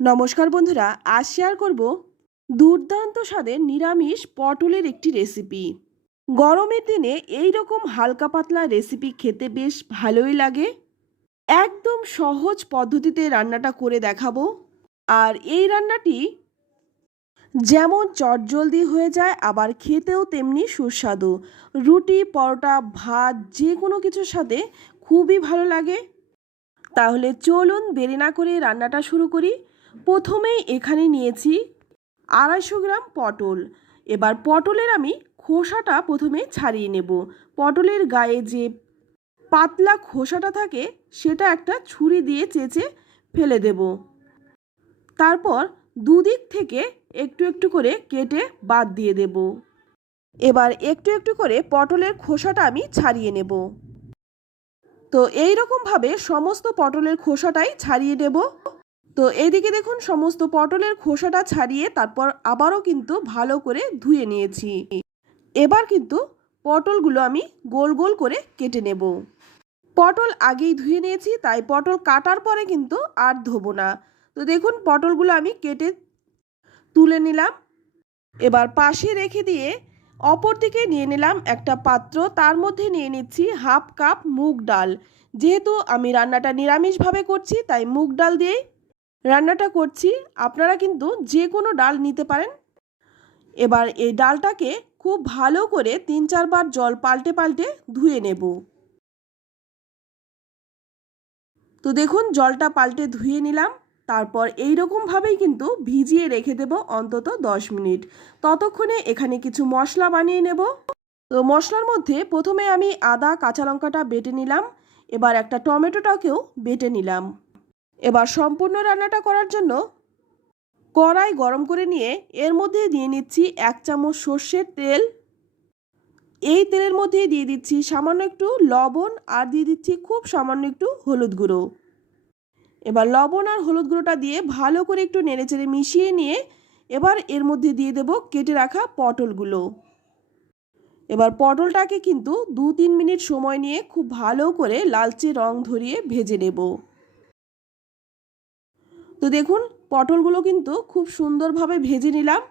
নমস্কার বন্ধুরা, আজ শেয়ার করব দুর্দান্ত স্বাদের নিরামিষ পটলের একটি রেসিপি গরমের দিনে এই রকম হালকা পাতলা রেসিপি খেতে বেশ ভালোই লাগে। একদম সহজ পদ্ধতিতে রান্নাটা করে দেখাবো। আর এই রান্নাটি যেমন চটজলদি হয়ে যায়, আবার খেতেও তেমনি সুস্বাদু। রুটি, পরোটা, ভাত যে কোনো কিছুর সাথে খুবই ভালো লাগে। তাহলে চলুন দেরি না করে রান্নাটা শুরু করি। প্রথমেই এখানে নিয়েছি আড়াইশো গ্রাম পটল। এবার পটলের আমি খোসাটা প্রথমে ছাড়িয়ে নেব। পটলের গায়ে যে পাতলা খোসাটা থাকে, সেটা একটা ছুরি দিয়ে চেঁচে ফেলে দেব। তারপর দুদিক থেকে একটু একটু করে কেটে বাদ দিয়ে দেব। এবার একটু একটু করে পটলের খোসাটা আমি ছাড়িয়ে নেব। তো এই রকমভাবে সমস্ত পটলের খোসাটাই ছাড়িয়ে নেব তো এইদিকে দেখুন, সমস্ত পটলের খোসাটা ছাড়িয়ে তারপর আবারও কিন্তু ভালো করে ধুয়ে নিয়েছি। এবার কিন্তু পটলগুলো আমি গোল গোল করে কেটে নেব। পটল আগেই ধুয়ে নিয়েছি, তাই পটল কাটার পরে কিন্তু আর ধোবো না। তো দেখুন, পটলগুলো আমি কেটে তুলে নিলাম। এবার পাশে রেখে দিয়ে অপর দিকে নিয়ে নিলাম একটা পাত্র। তার মধ্যে নিয়ে নিচ্ছি হাফ কাপ মুগ ডাল। যেহেতু আমি রান্নাটা নিরামিষভাবে করছি, তাই মুগ ডাল দিয়েই রান্নাটা করছি, আপনারা কিন্তু যে কোনো ডাল নিতে পারেন। এবার এই ডালটাকে খুব ভালো করে তিন চারবার জল পাল্টে পাল্টে ধুয়ে নেব। তো দেখুন, জলটা পাল্টে ধুয়ে নিলাম। তারপর এই রকমভাবেই কিন্তু ভিজিয়ে রেখে দেব অন্তত দশ মিনিট। ততক্ষণে এখানে কিছু মশলা বানিয়ে নেব। তো মশলার মধ্যে প্রথমে আমি আদা, কাঁচা লঙ্কাটা বেটে নিলাম। এবার একটা টমেটোটাকেও বেটে নিলাম। এবার সম্পূর্ণ রান্নাটা করার জন্য কড়াই গরম করে নিয়ে এর মধ্যে দিয়ে নিচ্ছি এক চামচ সর্ষের তেল। এই তেলের মধ্যে দিয়ে দিচ্ছি সামান্য একটু লবণ আর দিয়ে দিচ্ছি খুব সামান্য একটু হলুদ গুঁড়ো। এবার লবণ আর হলুদ গুঁড়োটা দিয়ে ভালো করে একটু নেড়েচেড়ে মিশিয়ে নিয়ে এবার এর মধ্যে দিয়ে দেব কেটে রাখা পটলগুলো। এবার পটলটাকে কিন্তু দু তিন মিনিট সময় নিয়ে খুব ভালো করে লালচে রং ধরিয়ে ভেজে নেব। তো দেখুন, পটলগুলো কিন্তু খুব সুন্দরভাবে ভেজে নিলাম।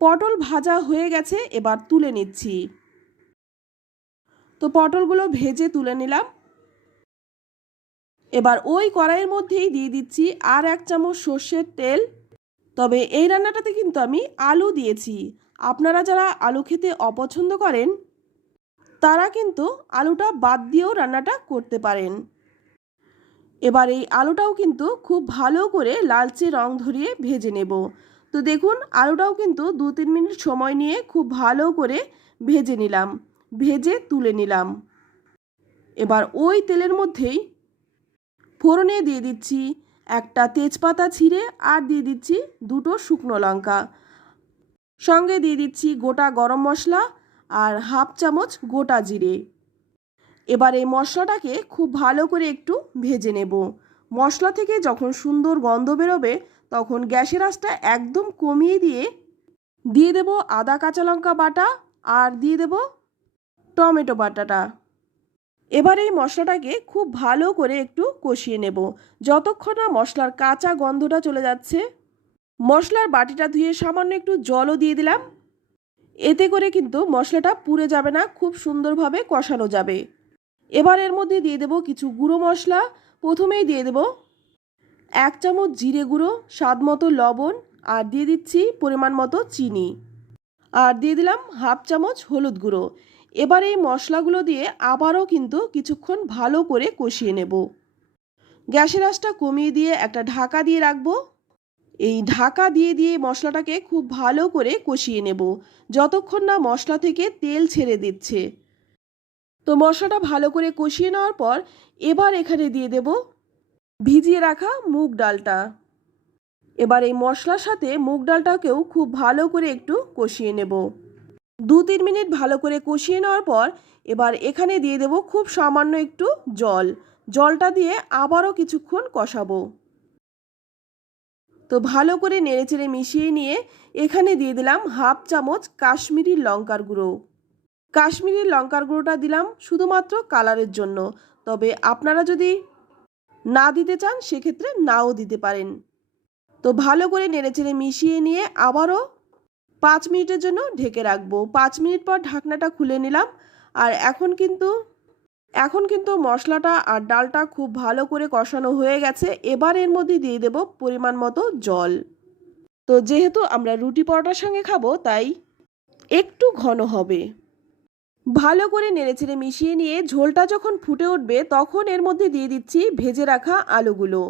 পটল ভাজা হয়ে গেছে, এবার তুলে নিচ্ছি। তো পটলগুলো ভেজে তুলে নিলাম। এবার ওই কড়াইয়ের মধ্যেই দিয়ে দিচ্ছি আর এক চামচ সর্ষের তেল। তবে এই রান্নাটাতে কিন্তু আমি আলু দিয়েছি। আপনারা যারা আলু খেতে অপছন্দ করেন, তারা কিন্তু আলুটা বাদ দিয়েও রান্নাটা করতে পারেন। এবার এই আলুটাও কিন্তু খুব ভালো করে লালচে রং ধরিয়ে ভেজে নেব। তো দেখুন, আলুটাও কিন্তু দু তিন মিনিট সময় নিয়ে খুব ভালো করে ভেজে নিলাম, ভেজে তুলে নিলাম। এবার ওই তেলের মধ্যেই ফোড়নে দিয়ে দিচ্ছি একটা তেজপাতা ছিঁড়ে আর দিয়ে দিচ্ছি দুটো শুকনো লঙ্কা। সঙ্গে দিয়ে দিচ্ছি গোটা গরম মশলা আর হাফ চামচ গোটা জিরে। এবার এই মশলাটাকে খুব ভালো করে একটু ভেজে নেব। মশলা থেকে যখন সুন্দর গন্ধ বেরোবে, তখন গ্যাসের আঁচটা একদম কমিয়ে দিয়ে দিয়ে দেব আদা, কাঁচা লঙ্কা বাটা আর দিয়ে দেব টমেটো বাটাটা। এবার এই মশলাটাকে খুব ভালো করে একটু কষিয়ে নেব। যতক্ষণ না মশলার কাঁচা গন্ধটা চলে যাচ্ছে, মশলার বাটিটা ধুয়ে সামান্য একটু জলও দিয়ে দিলাম। এতে করে কিন্তু মশলাটা পুড়ে যাবে না, খুব সুন্দরভাবে কষানো যাবে। এবার এর মধ্যে দিয়ে দেব কিছু গুঁড়ো মশলা। প্রথমেই দিয়ে দেব এক চামচ জিরে গুঁড়ো, স্বাদ মতো লবণ, আর দিয়ে দিচ্ছি পরিমাণ মতো চিনি। আর দিয়ে দিলাম হাফ চামচ হলুদ গুঁড়ো। এবার এই মশলাগুলো দিয়ে আবারও কিন্তু কিছুক্ষণ ভালো করে কষিয়ে নেব। গ্যাসের আঁচটা কমিয়ে দিয়ে একটা ঢাকা দিয়ে রাখব। এই ঢাকা দিয়ে দিয়ে মশলাটাকে খুব ভালো করে কষিয়ে নেব। যতক্ষণ না মশলা থেকে তেল ছেড়ে দিচ্ছে। তো মশলাটা ভালো করে কষিয়ে নেওয়ার পর এবার এখানে দিয়ে দেব ভিজিয়ে রাখা মুগ ডালটা। এবার এই মশলার সাথে মুগ ডালটাকেও খুব ভালো করে একটু কষিয়ে নেব। দু তিন মিনিট ভালো করে কষিয়ে নেওয়ার পর এবার এখানে দিয়ে দেব খুব সামান্য একটু জল। জলটা দিয়ে আবারও কিছুক্ষণ কষাবো। তো ভালো করে নেড়েচেড়ে মিশিয়ে নিয়ে এখানে দিয়ে দিলাম হাফ চামচ কাশ্মীরি লঙ্কার গুঁড়ো। কাশ্মীরি লঙ্কার গুঁড়োটা দিলাম শুধুমাত্র কালারের জন্য। তবে আপনারা যদি না দিতে চান, সেক্ষেত্রে নাও দিতে পারেন। তো ভালো করে নেড়েচেড়ে মিশিয়ে নিয়ে আবারও পাঁচ মিনিটের জন্য ঢেকে রাখব। পাঁচ মিনিট পর ঢাকনাটা খুলে নিলাম। আর এখন কিন্তু এখন কিন্তু মশলাটা আর ডালটা খুব ভালো করে কষানো হয়ে গেছে। এবার এর মধ্যে দিয়ে দেব পরিমাণ মতো জল। তো যেহেতু আমরা রুটি পরোটার সঙ্গে খাব, তাই একটু ঘন হবে। ভালো করে নেড়েচেড়ে মিশিয়ে নিয়ে ঝোলটা যখন ফুটে উঠবে, তখন এর মধ্যে দিয়ে দিচ্ছি ভেজে রাখা আলুগুলো।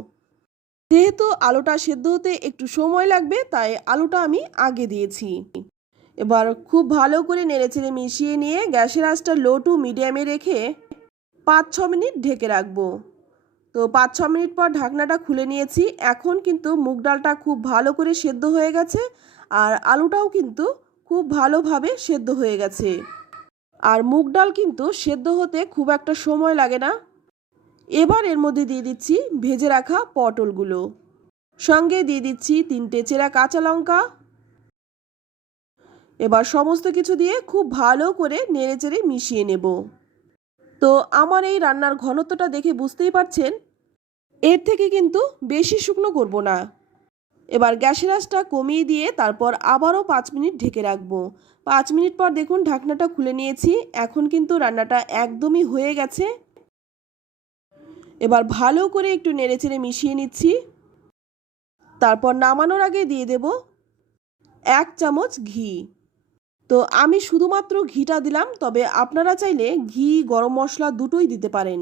যেহেতু আলুটা সেদ্ধ হতে একটু সময় লাগবে, তাই আলুটা আমি আগে দিয়েছি। এবার খুব ভালো করে নেড়েচেড়ে মিশিয়ে নিয়ে গ্যাসের আঁচটা লো টু মিডিয়ামে রেখে পাঁচ ছ মিনিট ঢেকে রাখব। তো পাঁচ ছ মিনিট পর ঢাকনাটা খুলে নিয়েছি। এখন কিন্তু মুগ ডালটা খুব ভালো করে সেদ্ধ হয়ে গেছে, আর আলুটাও কিন্তু খুব ভালোভাবে সেদ্ধ হয়ে গেছে। আর মুগ ডাল কিন্তু সেদ্ধ হতে খুব একটা সময় লাগে না। এবার এর মধ্যে দিয়ে দিচ্ছি ভেজে রাখা পটলগুলো। সঙ্গে দিয়ে দিচ্ছি তিনটে চেরা কাঁচা লঙ্কা। এবার সমস্ত কিছু দিয়ে খুব ভালো করে নেড়েচেড়ে মিশিয়ে নেব। তো আমার এই রান্নার ঘনত্বটা দেখে বুঝতেই পারছেন? এর থেকে কিন্তু বেশি শুকনো করব না। এবার গ্যাসের আঁচটা কমিয়ে দিয়ে তারপর আবারও পাঁচ মিনিট ঢেকে রাখব। পাঁচ মিনিট পর দেখুন ঢাকনাটা খুলে নিয়েছি। এখন কিন্তু রান্নাটা একদমই হয়ে গেছে। এবার ভালো করে একটু নেড়েচেড়ে মিশিয়ে নিচ্ছি। তারপর নামানোর আগে দিয়ে দেব এক চামচ ঘি। তো আমি শুধুমাত্র ঘিটা দিলাম, তবে আপনারা চাইলে ঘি, গরম মশলা দুটোই দিতে পারেন।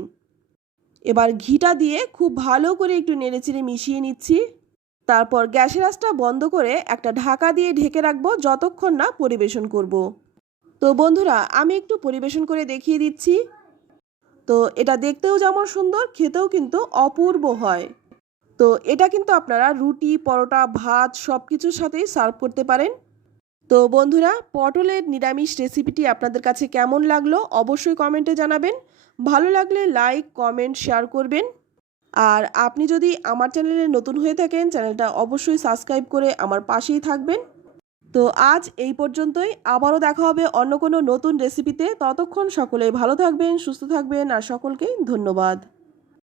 এবার ঘিটা দিয়ে খুব ভালো করে একটু নেড়েচেড়ে মিশিয়ে নিচ্ছি। তারপর গ্যাসের আঁচটা বন্ধ করে একটা ঢাকা দিয়ে ঢেকে রাখব যতক্ষণ না পরিবেশন করব। তো বন্ধুরা, আমি একটু পরিবেশন করে দেখিয়ে দিচ্ছি। তো এটা দেখতেও যেমন সুন্দর, খেতেও কিন্তু অপূর্ব হয়। তো এটা কিন্তু আপনারা রুটি, পরোটা, ভাত সব কিছুর সাথেই সার্ভ করতে পারেন। তো বন্ধুরা, পটলের নিরামিষ রেসিপিটি আপনাদের কাছে কেমন লাগল অবশ্যই কমেন্টে জানাবেন। ভালো লাগলে লাইক, কমেন্ট, শেয়ার করবেন। আর আপনি যদি আমার চ্যানেলে নতুন হয়ে থাকেন, চ্যানেলটা অবশ্যই সাবস্ক্রাইব করে আমার পাশেই থাকবেন। তো আজ এই পর্যন্তই। আবারও দেখা হবে অন্য কোনো নতুন রেসিপিতে ততক্ষণ সকলে ভালো থাকবেন, সুস্থ থাকবেন, আর সকলকে ধন্যবাদ।